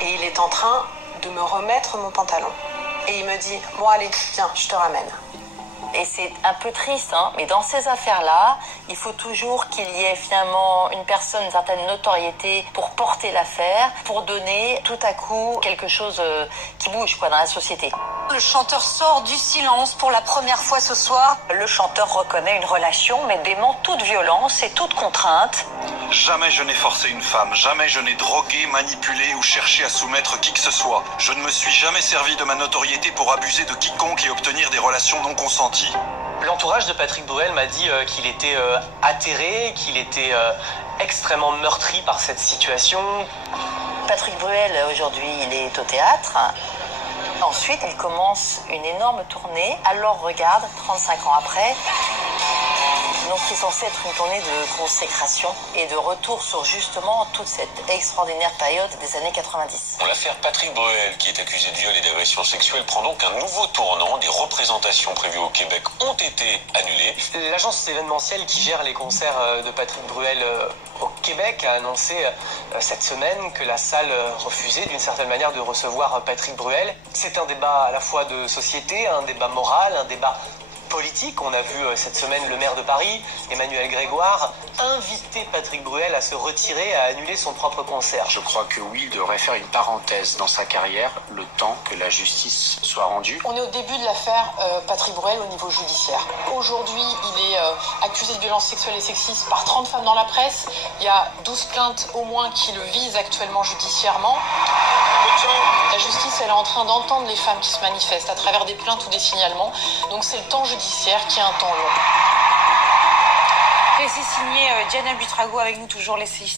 Et il est en train de me remettre mon pantalon. Et il me dit, bon allez, viens, je te ramène. Et c'est un peu triste, mais dans ces affaires-là, il faut toujours qu'il y ait finalement une personne, une certaine notoriété pour porter l'affaire, pour donner tout à coup quelque chose qui bouge dans la société. Le chanteur sort du silence pour la première fois ce soir. Le chanteur reconnaît une relation mais dément toute violence et toute contrainte. Jamais je n'ai forcé une femme, jamais je n'ai drogué, manipulé ou cherché à soumettre qui que ce soit. Je ne me suis jamais servi de ma notoriété pour abuser de quiconque et obtenir des relations non consenties. L'entourage de Patrick Bruel m'a dit qu'il était atterré, qu'il était extrêmement meurtri par cette situation. Patrick Bruel, aujourd'hui, il est au théâtre. Ensuite, il commence une énorme tournée. Alors regarde, 35 ans après, donc qui est censée être une tournée de consécration et de retour sur justement toute cette extraordinaire période des années 90. L'affaire Patrick Bruel, qui est accusé de viol et d'agression sexuelle, prend donc un nouveau tournant. Des représentations prévues au Québec ont été annulées. L'agence événementielle qui gère les concerts de Patrick Bruel au Québec a annoncé cette semaine que la salle refusait d'une certaine manière de recevoir Patrick Bruel. C'est un débat à la fois de société, un débat moral, un débat politique. On a vu cette semaine le maire de Paris, Emmanuel Grégoire, inviter Patrick Bruel à se retirer, à annuler son propre concert. Je crois que oui, il devrait faire une parenthèse dans sa carrière, le temps que la justice soit rendue. On est au début de l'affaire Patrick Bruel au niveau judiciaire. Aujourd'hui, il est accusé de violences sexuelles et sexistes par 30 femmes dans la presse. Il y a 12 plaintes au moins qui le visent actuellement judiciairement. La justice, elle est en train d'entendre les femmes qui se manifestent à travers des plaintes ou des signalements. Donc c'est le temps judiciaire qui est un temps long. Et c'est signé Diana Butrago avec nous toujours, l'essayiste.